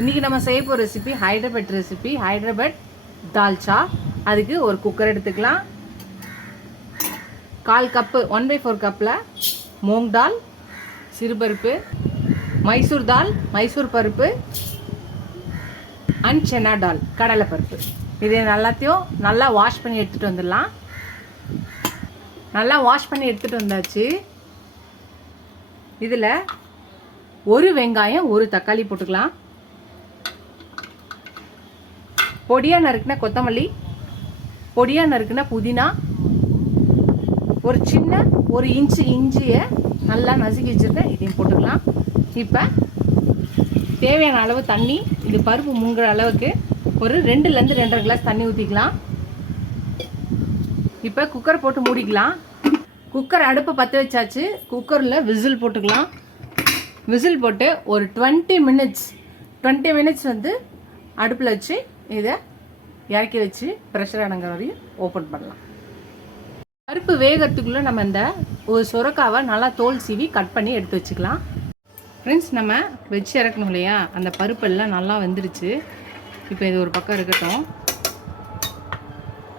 இன்றைக்கி நம்ம செய்ய போகிற ரெசிபி ஹைதராபாத் தால்ச்சா. அதுக்கு ஒரு குக்கர் எடுத்துக்கலாம். 1/4 கப்பு 1/4 கப்பில் மூங் தால், சிறுபருப்பு, மைசூர் தால், மைசூர் பருப்பு அண்ட் சென்னா தால், கடலைப்பருப்பு. இது எல்லாத்தையும் நல்லா வாஷ் பண்ணி எடுத்துகிட்டு வந்துடலாம். நல்லா வாஷ் பண்ணி எடுத்துகிட்டு வந்தாச்சு. இதில் ஒரு வெங்காயம், ஒரு தக்காளி போட்டுக்கலாம். பொடியாக நறுக்குன கொத்தமல்லி, பொடியாக நறுக்குன புதினா, ஒரு இன்ச்சு இஞ்சியை நல்லா நசுக்கி வச்சுருக்கேன், இதையும் போட்டுக்கலாம். இப்போ தேவையான அளவு தண்ணி, இது பருப்பு முங்குற அளவுக்கு ஒரு 2லேருந்து 2.5 கிளாஸ் தண்ணி ஊற்றிக்கலாம். இப்போ குக்கர் போட்டு மூடிக்கலாம். குக்கர் அடுப்பை பற்ற வச்சாச்சு. குக்கரில் விசில் போட்டுக்கலாம். விசில் போட்டு ஒரு 20 மினிட்ஸ் வந்து அடுப்பில் வச்சு இதை இறக்கி வச்சு ப்ரெஷர் அடங்குற வரையும் ஓப்பன் பண்ணலாம். பருப்பு வேகிறதுக்குள்ளே நம்ம இந்த ஒரு சுரக்காவை நல்லா தோல் சீவி கட் பண்ணி எடுத்து வச்சுக்கலாம். ஃப்ரெண்ட்ஸ், நம்ம வச்சு இறக்கணும் இல்லையா, அந்த பருப்பெல்லாம் நல்லா வெந்துருச்சு. இப்போ இது ஒரு பக்கம் இருக்கட்டும்.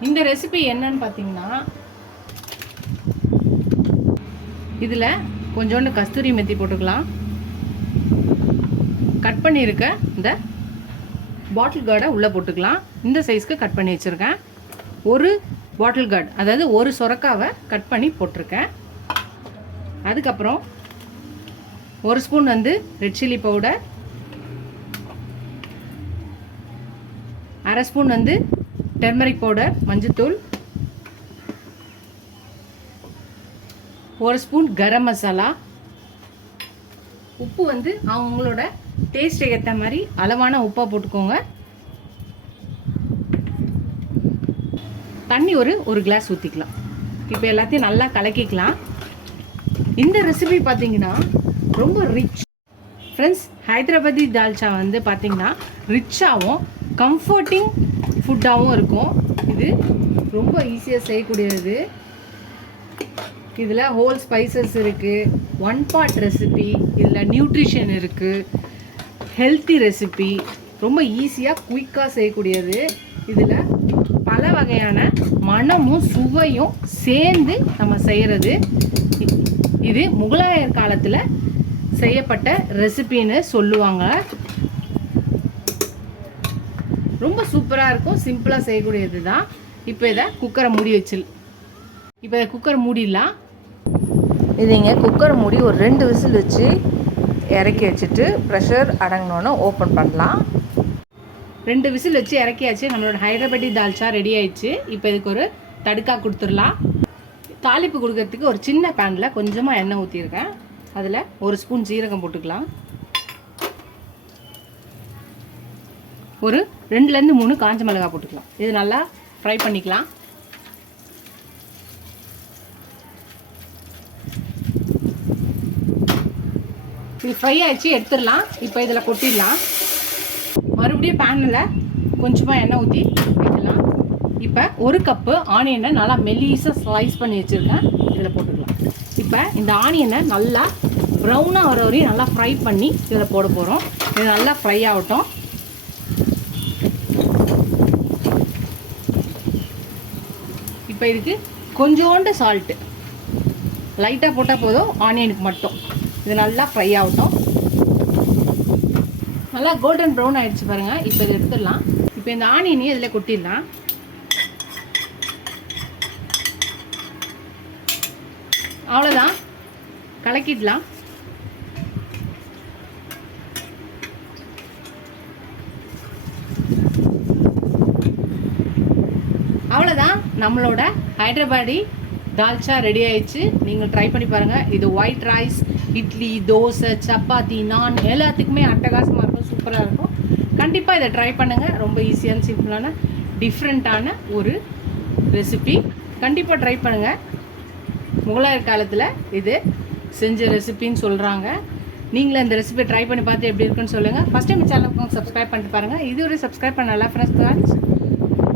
இந்த ரெசிபி என்னன்னு பார்த்தீங்கன்னா, இதில் கொஞ்சோண்டு கஸ்தூரி மெத்தி போட்டுக்கலாம். கட் பண்ணியிருக்க இந்த பாட்டில் கார்டை உள்ளே போட்டுக்கலாம். இந்த சைஸ்க்கு கட் பண்ணி வச்சுருக்கேன். ஒரு பாட்டில் கார்டு, அதாவது ஒரு சொரக்காவை கட் பண்ணி போட்டிருக்கேன். அதுக்கப்புறம் 1 ஸ்பூன் வந்து ரெட் சில்லி பவுடர், 1/2 ஸ்பூன் வந்து டர்மரிக் பவுடர் மஞ்சத்தூள், 1 ஸ்பூன் கரம் மசாலா. உப்பு வந்து அவங்களோட டேஸ்ட்டை ஏற்ற மாதிரி அளவான உப்பாக போட்டுக்கோங்க. தண்ணி ஒரு கிளாஸ் ஊற்றிக்கலாம். இப்போ எல்லாத்தையும் நல்லா கலக்கிக்கலாம். இந்த ரெசிபி பார்த்தீங்கன்னா ரொம்ப ரிச். ஃப்ரெண்ட்ஸ், ஹைதராபாதி தால்ச்சா வந்து பார்த்தீங்கன்னா ரிச்சாகவும் கம்ஃபர்டிங் ஃபுட்டாகவும் இருக்கும். இது ரொம்ப ஈஸியாக செய்யக்கூடியது. இதில் ஹோல் ஸ்பைசஸ் இருக்குது, 1 பார்ட் ரெசிபி, இதில் நியூட்ரிஷன் இருக்குது, ஹெல்த்தி ரெசிபி, ரொம்ப ஈஸியாக குயிக்காக செய்யக்கூடியது. இதில் பல வகையான மணமும் சுவையும் சேர்ந்து நம்ம செய்கிறது. இது முகலாயர் காலத்தில் செய்யப்பட்ட ரெசிபின்னு சொல்லுவாங்க. ரொம்ப சூப்பராக இருக்கும், சிம்பிளாக செய்யக்கூடியது தான். இப்போ இதை குக்கரை மூடிடலாம். இதுங்க குக்கர் மூடி ஒரு 2 விசில் வச்சு இறக்கி வச்சுட்டு ப்ரெஷர் அடங்கினோன்னு ஓப்பன் பண்ணலாம். 2 விசில் வச்சு இறக்கியாச்சு. நம்மளோட ஹைதராபாதி தால்ச்சா ரெடி ஆயிடுச்சு. இப்போ இதுக்கு ஒரு தடுக்கா கொடுத்துடலாம். தாளிப்பு கொடுக்கறதுக்கு ஒரு சின்ன பேனில் கொஞ்சமாக எண்ணெய் ஊற்றிருக்கேன். அதில் 1 ஸ்பூன் ஜீரகம் போட்டுக்கலாம். ஒரு 2லேருந்து 3 காஞ்ச மிளகாய் போட்டுக்கலாம். இது நல்லா ஃப்ரை பண்ணிக்கலாம். இது ஃப்ரை ஆகிடுச்சு, எடுத்துடலாம். இப்போ இதில் கொட்டிடலாம். மறுபடியும் பேனில் கொஞ்சமாக எண்ணெய் ஊற்றி வைக்கலாம். இப்போ 1 கப்பு ஆனியனை நல்லா மெல்லிஸாக ஸ்லைஸ் பண்ணி வச்சுருக்கேன், இதில் போட்டுக்கலாம். இப்போ இந்த ஆனியனை நல்லா ப்ரௌனாக வர வரையும் நல்லா ஃப்ரை பண்ணி இதில் போட போகிறோம். இது நல்லா ஃப்ரை ஆகட்டும். இப்போ இதுக்கு கொஞ்சோண்டு சால்ட்டு லைட்டாக போட்டால் போதும், ஆனியனுக்கு மட்டும். இது நல்லா ஃப்ரை ஆகட்டும். நல்லா கோல்டன் ப்ரௌன் ஆகிடுச்சு பாருங்கள். இப்போ இதை எடுத்துடலாம். இப்போ இந்த ஆனியனையும் இதில் கொட்டிடலாம். அவ்வளோதான், கலக்கிடலாம். அவ்வளோதான், நம்மளோட ஹைதராபாதி தால்ச்சா ரெடி ஆயிடுச்சு. நீங்கள் ட்ரை பண்ணி பாருங்கள். இது ஒயிட் ரைஸ், இட்லி, தோசை, சப்பாத்தி, நான் எல்லாத்துக்குமே அட்டகாசமாக இருக்கும், சூப்பராக இருக்கும். கண்டிப்பாக இதை ட்ரை பண்ணுங்கள். ரொம்ப ஈஸியான, சிம்பிளான, டிஃப்ரெண்ட்டான ஒரு ரெசிபி. கண்டிப்பாக ட்ரை பண்ணுங்கள். முகலாயர் காலத்தில் இது செஞ்ச ரெசிபின்னு சொல்கிறாங்க. நீங்களும் இந்த ரெசிபி ட்ரை பண்ணி பார்த்து எப்படி இருக்குன்னு சொல்லுங்கள். ஃபஸ்ட் டைம் சேனலுக்கு சப்ஸ்கிரைப் பண்ணிட்டு பாருங்கள். இது ஒரு சப்ஸ்கிரைப் பண்ணல ஃப்ரெண்ட்ஸ்.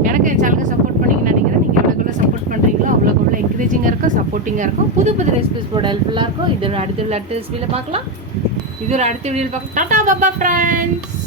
எனக்கு என் சேனலுக்கு சப்போர்ட் பண்ணிங்கன்னு நினைக்கிறேன். நீங்கள் எவ்வளோ சப்போர்ட் பண்ணுறீங்களோ அவ்வளோ என்கரேஜிங்காக இருக்கும், சப்போர்ட்டிங்காக இருக்கும். புது ரெசிபிஸ் போட ஹெல்ப்ஃபுல்லாக இருக்கும். இது அடுத்த ரெசிபியில் பார்க்கலாம். டாடா பாபா ஃப்ரெண்ட்ஸ்.